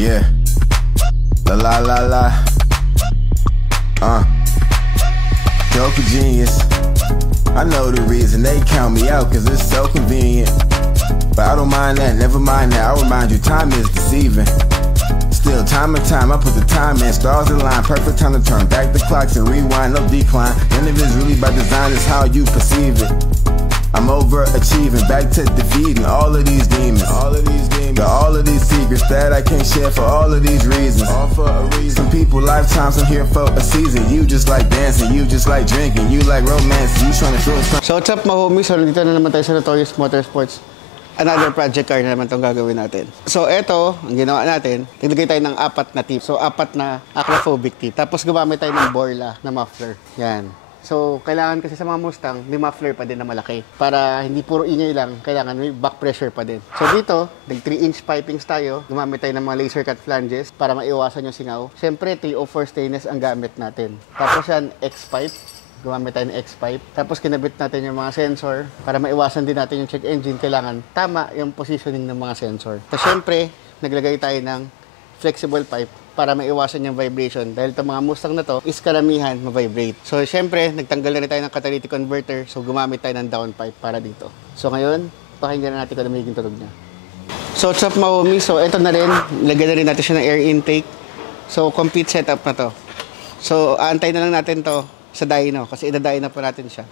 Yeah. La la la la. Joker genius. I know the reason they count me out, cause it's so convenient. But I don't mind that, never mind that. I'll remind you, time is deceiving. Still, time and time, I put the time in. Stars align, perfect time to turn back the clocks and rewind, no decline. None of it's really by design, it's how you perceive it. I'm overachieving, back to defeating all of these demons. Got all of these secrets that I can't share for all of these reasons. All for a reason. Some people lifetimes, I'm here for a season. You just like dancing, you just like drinking, you like romance, you trying to feel something. So what's up mga homies? So dito na naman tayo sa Notorious Motorsports. Another project car na naman itong gagawin natin. So eto, ang ginawa natin, naglagay tayo ng 4 na tip. So 4 na acrophobic tip. Tapos gumamit tayo ng Borla na muffler. Yan. So, kailangan kasi sa mga Mustang, may muffler pa din na malaki. Para hindi puro ingay lang, kailangan may back pressure pa din. So, dito, nag 3-inch pipings tayo. Gumamit tayo ng mga laser cut flanges para maiwasan yung singaw. Siyempre, 304 stainless ang gamit natin. Tapos yan, X-pipe. Gumamit tayo ng X-pipe. Tapos, kinabit natin yung mga sensor para maiwasan din natin yung check engine. Kailangan tama yung positioning ng mga sensor. Tapos, siyempre, naglagay tayo ng flexible pipe para maiwasan yung vibration. Dahil itong mga Mustang na to is karamihan ma-vibrate. So, syempre, nagtanggal na rin tayo ng catalytic converter. So, gumamit tayo ng downpipe para dito. So, ngayon, pakinggan na natin kung ano magiging tunog niya. So, what's up mga homies? So, ito na rin. Lagyan na rin natin siya ng air intake. So, complete setup na to. So, aantay na lang natin to sa dyno kasi ida-dyno pa natin siya.